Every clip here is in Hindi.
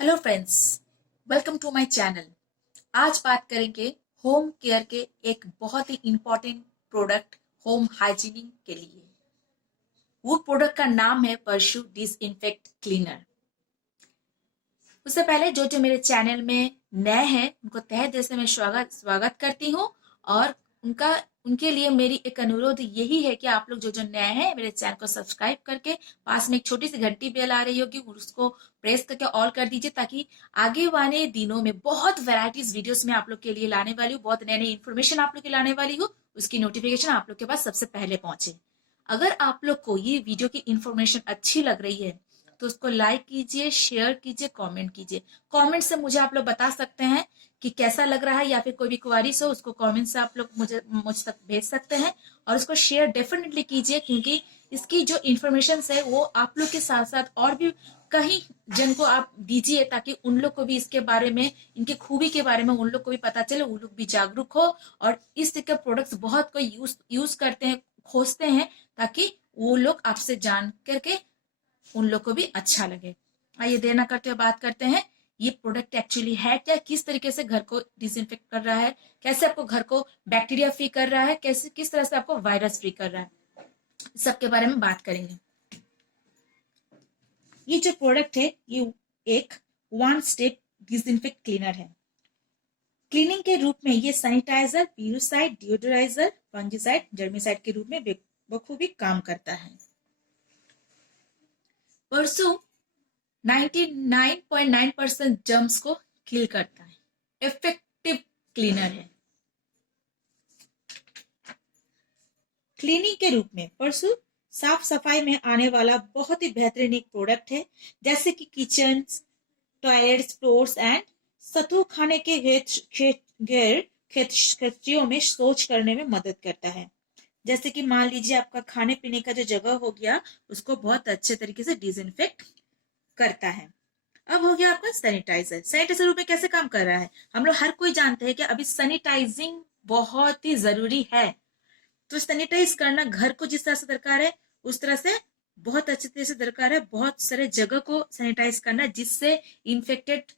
Hello friends, welcome to my channel. आज बात करेंगे होम केयर के एक बहुत ही इंपॉर्टेंट प्रोडक्ट होम हाइजीनिंग के लिए। वो प्रोडक्ट का नाम है परशु डिसइंफेक्ट क्लीनर। उससे पहले जो जो मेरे चैनल में नए हैं उनको तहे दिल से मैं स्वागत स्वागत करती हूँ। और उनका उनके लिए मेरी एक अनुरोध यही है कि आप लोग जो जो नए हैं मेरे चैनल को सब्सक्राइब करके पास में एक छोटी सी घंटी बेल आ रही होगी उसको प्रेस करके ऑल कर दीजिए, ताकि आगे वाले दिनों में बहुत वैरायटीज वीडियोस में आप लोग के लिए लाने वाली हूँ, बहुत नई नई इन्फॉर्मेशन आप लोग के लाने वाली हूँ। उसकी नोटिफिकेशन आप लोग के पास सबसे पहले पहुंचे। अगर आप लोग को ये वीडियो की इन्फॉर्मेशन अच्छी लग रही है तो उसको लाइक कीजिए, शेयर कीजिए, कमेंट कीजिए। कमेंट से मुझे आप लोग बता सकते हैं कि कैसा लग रहा है, या फिर कोई भी क्वेरीज हो उसको कमेंट से आप लोग मुझ तक भेज सकते हैं। और उसको शेयर डेफिनेटली कीजिए, क्योंकि इसकी जो इन्फॉर्मेशन है वो आप लोग के साथ साथ और भी कहीं जन को आप दीजिए, ताकि उन लोग को भी इसके बारे में, इनके खूबी के बारे में उन लोग को भी पता चले, उन लोग भी जागरूक हो। और इस तरह के प्रोडक्ट्स बहुत कोई यूज करते हैं, खोजते हैं, ताकि वो लोग आपसे जान करके उन लोग को भी अच्छा लगे। आइए देर ना करते हुए बात करते हैं ये प्रोडक्ट एक्चुअली है क्या, किस तरीके से घर को डिसइंफेक्ट कर रहा है, कैसे आपको घर को बैक्टीरिया फ्री कर रहा है, कैसे किस तरह से आपको वायरस फ्री कर रहा है, सबके बारे में बात करेंगे। ये जो प्रोडक्ट है ये एक वन स्टेप डिसइंफेक्ट क्लीनर है। क्लीनिंग के रूप में ये सैनिटाइजर, प्यूरिसाइड, डिओडोराइजर, फंजीसाइड, जर्मिसाइड के रूप में बखूबी काम करता है। परसों 99.9% जर्म्स को किल करता है। इफेक्टिव क्लीनर है। क्लीनिंग के रूप में परसों साफ सफाई में आने वाला बहुत ही बेहतरीन एक प्रोडक्ट है, जैसे कि किचन, टॉयलेट्स, फ्लोर्स एंड सतु खाने के क्षेत्रों में शौच करने में मदद करता है। जैसे कि मान लीजिए आपका खाने पीने का जो जगह हो गया उसको बहुत अच्छे तरीके से डिसइंफेक्ट करता है। अब हो गया आपका सैनिटाइजर। सैनिटाइजर रूप में कैसे काम कर रहा है, हम लोग हर कोई जानते हैं कि अभी सैनिटाइजिंग बहुत ही जरूरी है। तो सैनिटाइज करना घर को जिस तरह से दरकार है उस तरह से बहुत अच्छे तरह से दरकार है। बहुत सारे जगह को सैनिटाइज करना जिससे इन्फेक्टेड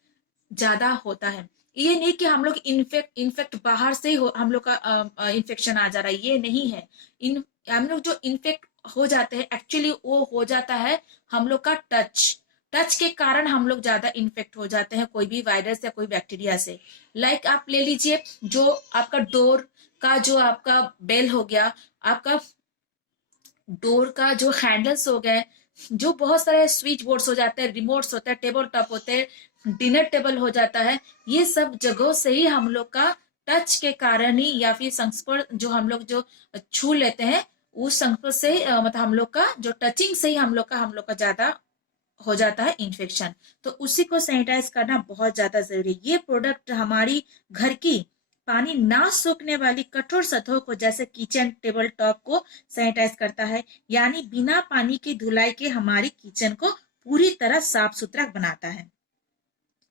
ज्यादा होता है। ये नहीं कि हम लोग इन्फेक्ट बाहर से ही हम लोग का इन्फेक्शन आ जा रहा है, ये नहीं है। इन हम लोग जो इन्फेक्ट हो जाते हैं एक्चुअली वो हो जाता है हम लोग का टच के कारण हम लोग ज्यादा इन्फेक्ट हो जाते हैं कोई भी वायरस या कोई बैक्टीरिया से। लाइक आप ले लीजिए जो आपका डोर का जो आपका बेल हो गया, आपका डोर का जो हैंडल्स हो गए, जो बहुत सारे स्विच बोर्ड्स हो जाते हैं, रिमोट्स होते हैं, टेबल टॉप होते हैं, डिनर टेबल हो जाता है। ये सब जगहों से ही हम लोग का टच के कारण ही या फिर संस्पर्श जो हम लोग जो छू लेते हैं उस संस्पर्श से ही मतलब हम लोग का जो टचिंग से ही हम लोग का ज्यादा हो जाता है इन्फेक्शन। तो उसी को सैनिटाइज करना बहुत ज्यादा जरूरी है। ये प्रोडक्ट हमारी घर की पानी ना सूखने वाली कठोर सतहों को जैसे किचन टेबल टॉप को सैनिटाइज करता है, यानी बिना पानी की धुलाई के हमारी किचन को पूरी तरह साफ सुथरा बनाता है।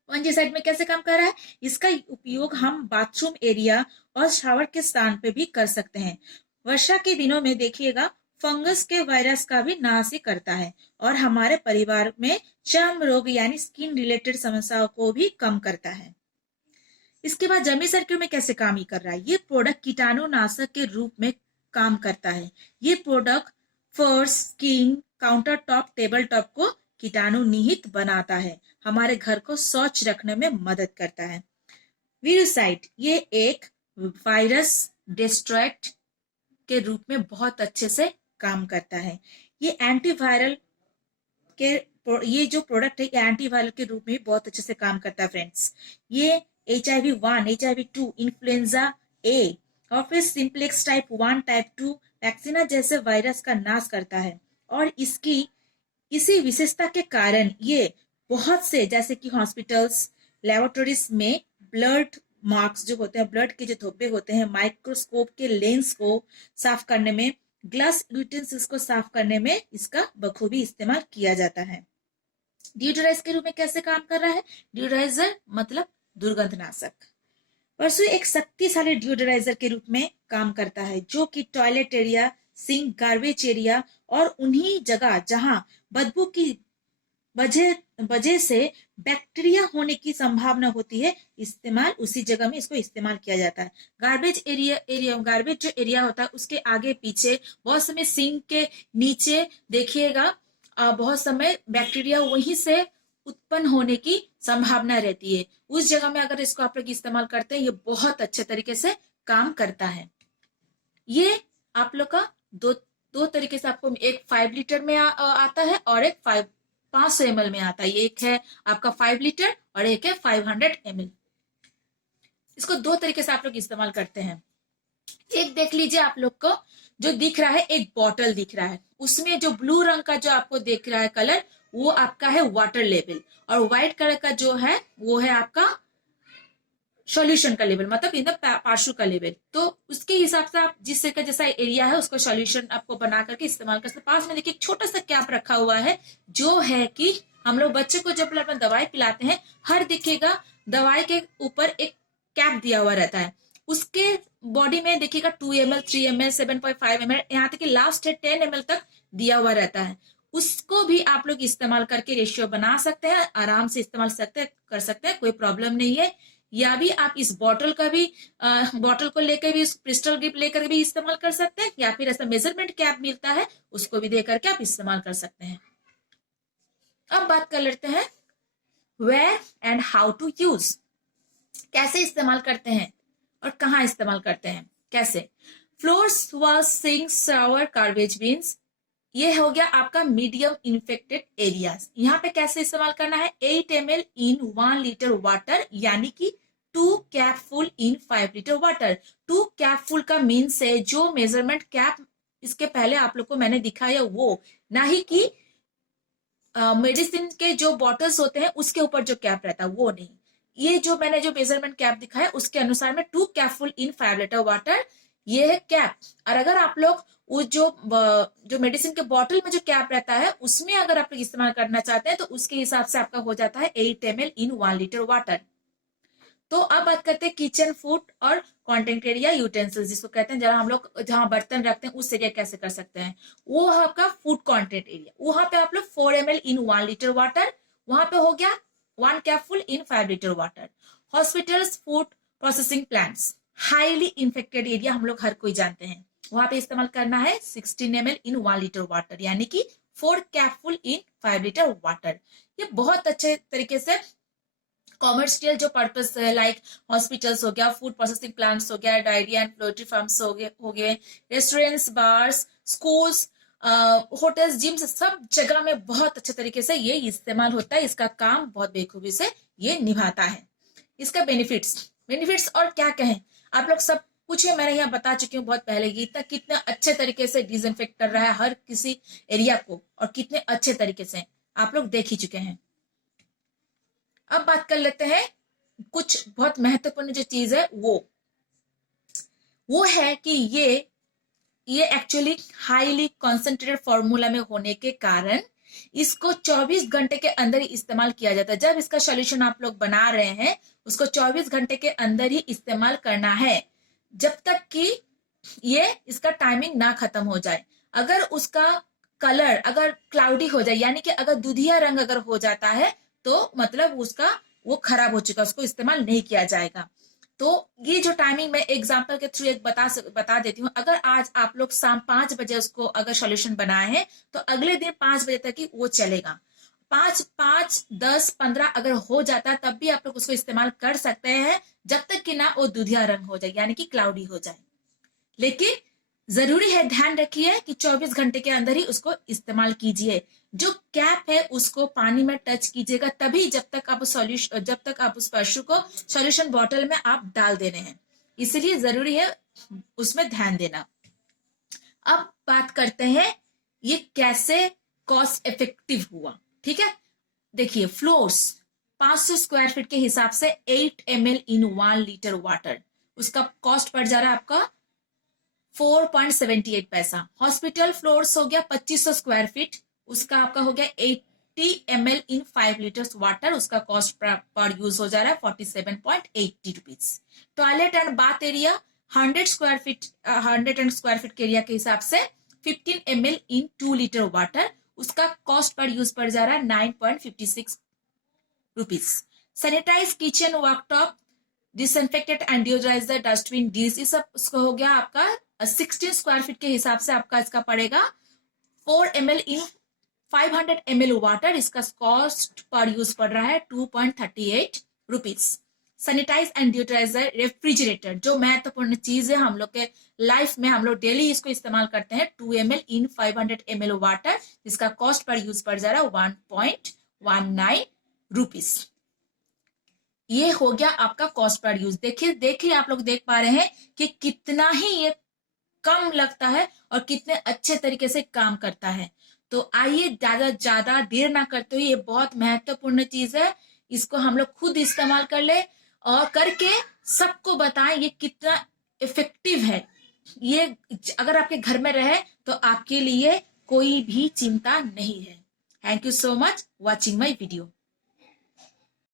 फंजीसाइड में कैसे काम कर रहा है, इसका उपयोग हम बाथरूम एरिया और शावर के स्थान पे भी कर सकते हैं। वर्षा के दिनों में देखिएगा फंगस के वायरस का भी नाश ही करता है और हमारे परिवार में चर्म रोग यानी स्किन रिलेटेड समस्याओं को भी कम करता है। इसके बाद जमी सर्किल में कैसे काम ही कर रहा है, ये प्रोडक्ट कीटाणुनाशक के रूप में काम करता है। ये प्रोडक्ट फर्श, skin, counter top, table top को कीटाणु निहित बनाता है, हमारे घर को स्वच्छ रखने में मदद करता है। वीरुसाइड ये एक वायरस डिस्ट्रॉयट के रूप में बहुत अच्छे से काम करता है। ये एंटीवायरल के ये जो प्रोडक्ट है ये एंटीवायरल के रूप में बहुत अच्छे से काम करता है फ्रेंड्स। ये HIV-1, HIV-2, इन्फ्लुएंजा ए और फिर सिंप्लेक्स टाइप 1, टाइप 2 वैक्सीना जैसे वायरस का नाश करता है। और इसकी इसी विशेषता के कारण ये बहुत से जैसे कि हॉस्पिटल्स, लेबोरेटरीज में ब्लड मार्क्स जो होते हैं, ब्लड के जो धब्बे होते हैं, माइक्रोस्कोप के लेंस को साफ करने में, ग्लास यूटेंसिल्स को साफ करने में इसका बखूबी इस्तेमाल किया जाता है। डिओडोराइजर के रूप में कैसे काम कर रहा है, डिओडोराइजर मतलब दुर्गंधनाशक। परसों एक शक्तिशाली डिओडोराइजर के रूप में काम करता है जो कि toilet area, sink, garbage area और उन्हीं जगह जहां बदबू की वजह वजह से बैक्टीरिया होने की संभावना होती है, इस्तेमाल उसी जगह में इसको इस्तेमाल किया जाता है। गार्बेज गार्बेज जो एरिया होता है उसके आगे पीछे बहुत समय सिंक के नीचे देखिएगा, बहुत समय बैक्टीरिया वहीं से उत्पन्न होने की संभावना रहती है। उस जगह में अगर इसको आप लोग इस्तेमाल करते हैं, ये बहुत अच्छे तरीके से काम करता है। ये आप लोग का दो तरीके से आपको, एक 5 लीटर में आता है और एक 500 ml में आता है। एक है आपका 5 लीटर और एक है 500 ml। इसको दो तरीके से आप लोग इस्तेमाल करते हैं। एक देख लीजिए, आप लोग को जो दिख रहा है एक बॉटल दिख रहा है, उसमें जो ब्लू रंग का जो आपको दिख रहा है कलर, वो आपका है वाटर लेवल, और व्हाइट कलर का जो है वो है आपका सॉल्यूशन का लेवल, मतलब इन द पार्शु का लेवल। तो उसके हिसाब से आप जिस का जैसा एरिया है उसको सॉल्यूशन आपको बना करके इस्तेमाल कर सकते। पास में देखिए एक छोटा सा कैप रखा हुआ है, जो है कि हम लोग बच्चे को जब अपना दवाई पिलाते हैं, हर दिखेगा दवाई के ऊपर एक कैप दिया हुआ रहता है। उसके बॉडी में देखिएगा 2 ml, 3 ml, 7.5 ml, यहाँ तक कि लास्ट है 10 ml तक दिया हुआ रहता है। उसको भी आप लोग इस्तेमाल करके रेशियो बना सकते हैं, आराम से इस्तेमाल कर सकते हैं, कोई प्रॉब्लम नहीं है। या भी आप इस बॉटल का भी बॉटल को लेकर भी, क्रिस्टल ग्रिप लेकर भी इस्तेमाल कर सकते हैं, या फिर ऐसा मेजरमेंट कैप मिलता है उसको भी दे करके आप इस्तेमाल कर सकते हैं। अब बात कर लेते हैं where and how to use, कैसे इस्तेमाल करते हैं और कहाँ इस्तेमाल करते हैं, कैसे। Floors, walls, sinks, shower, garbage beans, ये हो गया आपका मीडियम इन्फेक्टेड एरियाज। यहाँ पे कैसे इस्तेमाल करना है, 8 ml इन 1 लीटर वाटर, यानी कि 2 cap full in 5 litre water. 2 cap full का मीन्स है जो मेजरमेंट कैप इसके पहले आप लोग को मैंने दिखाया वो, ना ही कि मेडिसिन के जो बॉटल्स होते हैं उसके ऊपर जो कैप रहता है वो नहीं। ये जो मैंने जो मेजरमेंट कैप दिखाया उसके अनुसार में 2 cap full in 5 litre water, ये है कैप। और अगर आप लोग वो जो मेडिसिन के बॉटल में जो कैप रहता है उसमें अगर आप लोग इस्तेमाल करना चाहते हैं तो उसके हिसाब से आपका हो जाता है 8 ml इन 1 लीटर वाटर। तो अब बात करते हैं किचन, फूड और कॉन्टेंट एरिया, यूटेंसिल्स जिसको कहते हैं, जहां हम लोग जहां बर्तन रखते हैं उस एरिया कैसे कर सकते हैं, वो है आपका फूड कॉन्टेंट एरिया। वहां पे आप लोग 4 ml इन 1 लीटर वाटर, वहां पे हो गया 1 cap full in 5 litre water. Hospitals, food processing plants, highly infected area हम लोग हर कोई जानते हैं, वहां पे इस्तेमाल करना है 16 ml इन 1 लीटर वाटर, यानी कि 4 cap full in 5 litre water. ये बहुत अच्छे तरीके से कॉमर्शियल जो पर्पस है, लाइक हॉस्पिटल्स हो गया, फूड प्रोसेसिंग प्लांट्स हो गया, डायरी एंड पोल्ट्री फार्म्स हो गए, restaurants, bars, schools, hotels, gyms, सब जगह में बहुत अच्छे तरीके से ये इस्तेमाल होता है। इसका काम बहुत बेखूबी से ये निभाता है। इसका बेनिफिट्स और क्या कहें, आप लोग सब कुछ मैंने यहाँ बता चुकी हूँ बहुत पहले, ये तक कितने अच्छे तरीके से डिसइंफेक्ट कर रहा है हर किसी एरिया को, और कितने अच्छे तरीके से आप लोग देख ही चुके हैं। अब बात कर लेते हैं कुछ बहुत महत्वपूर्ण जो चीज है वो है कि ये एक्चुअली हाईली कॉन्सेंट्रेटेड फॉर्मूला में होने के कारण इसको 24 घंटे के अंदर ही इस्तेमाल किया जाता है। जब इसका सॉल्यूशन आप लोग बना रहे हैं उसको 24 घंटे के अंदर ही इस्तेमाल करना है, जब तक कि ये इसका टाइमिंग ना खत्म हो जाए। अगर उसका कलर अगर क्लाउडी हो जाए, यानी कि अगर दुधिया रंग अगर हो जाता है, तो मतलब उसका वो खराब हो चुका, उसको इस्तेमाल नहीं किया जाएगा। तो ये जो टाइमिंग मैं एग्जांपल के थ्रू एक बता देती हूँ। अगर आज आप लोग शाम 5 बजे उसको अगर सॉल्यूशन बनाए हैं तो अगले दिन 5 बजे तक ही वो चलेगा। 5, 10, 15 अगर हो जाता है तब भी आप लोग उसको इस्तेमाल कर सकते हैं, जब तक कि ना वो दुधिया रंग हो जाए, यानी कि क्लाउडी हो जाए। लेकिन जरूरी है, ध्यान रखिए कि 24 घंटे के अंदर ही उसको इस्तेमाल कीजिए। जो कैप है उसको पानी में टच कीजिएगा तभी, जब तक आप उस पशु को सॉल्यूशन बॉटल में आप डाल दे रहे हैं, इसलिए जरूरी है उसमें ध्यान देना। अब बात करते हैं ये कैसे कॉस्ट इफेक्टिव हुआ। ठीक है, देखिए फ्लोर्स 500 स्क्वायर फीट के हिसाब से 8 ml इन 1 लीटर वाटर, उसका कॉस्ट पड़ जा रहा है आपका 4.78 पैसा। हॉस्पिटल फ्लोर्स हो गया 2500 स्क्वायर फीट, उसका आपका हो गया 80 ml इन 5 लीटर्स वाटर, उसका कॉस्ट पर यूज हो जा रहा है 47.80 rupees. Toilet and bath area 100 square feet के एरिया के हिसाब से 15 ml इन 2 लीटर वाटर, उसका कॉस्ट पर यूज पड़ जा रहा है rupees. Sanitise kitchen worktop, disinfected and deodorise the dustbin डीज, ये सब उसको हो गया आपका 16 स्क्वायर फीट के हिसाब से आपका इसका पड़ेगा 4 ml इन 500 ml वाटर। इसका कॉस्ट पर यूज पड़ रहा है 2.38 रुपीज। सैनिटाइज एंड डिओड्राइजर रेफ्रिजरेटर, जो महत्वपूर्ण चीज है हम लोग के लाइफ में, हम लोग डेली इसको इस्तेमाल करते हैं, 2 ml इन 500 ml वाटर, जिसका कॉस्ट पर यूज पड़ जा रहा है 1.19 रुपीज। ये हो गया आपका कॉस्ट पर यूज। देखिए आप लोग देख पा रहे हैं कि कितना ही ये कम लगता है और कितने अच्छे तरीके से काम करता है। तो आइए ज्यादा देर ना करते हुए, ये बहुत महत्वपूर्ण चीज है, इसको हम लोग खुद इस्तेमाल कर ले और करके सबको बताएं ये कितना इफेक्टिव है। ये अगर आपके घर में रहे तो आपके लिए कोई भी चिंता नहीं है। Thank you so much watching my video.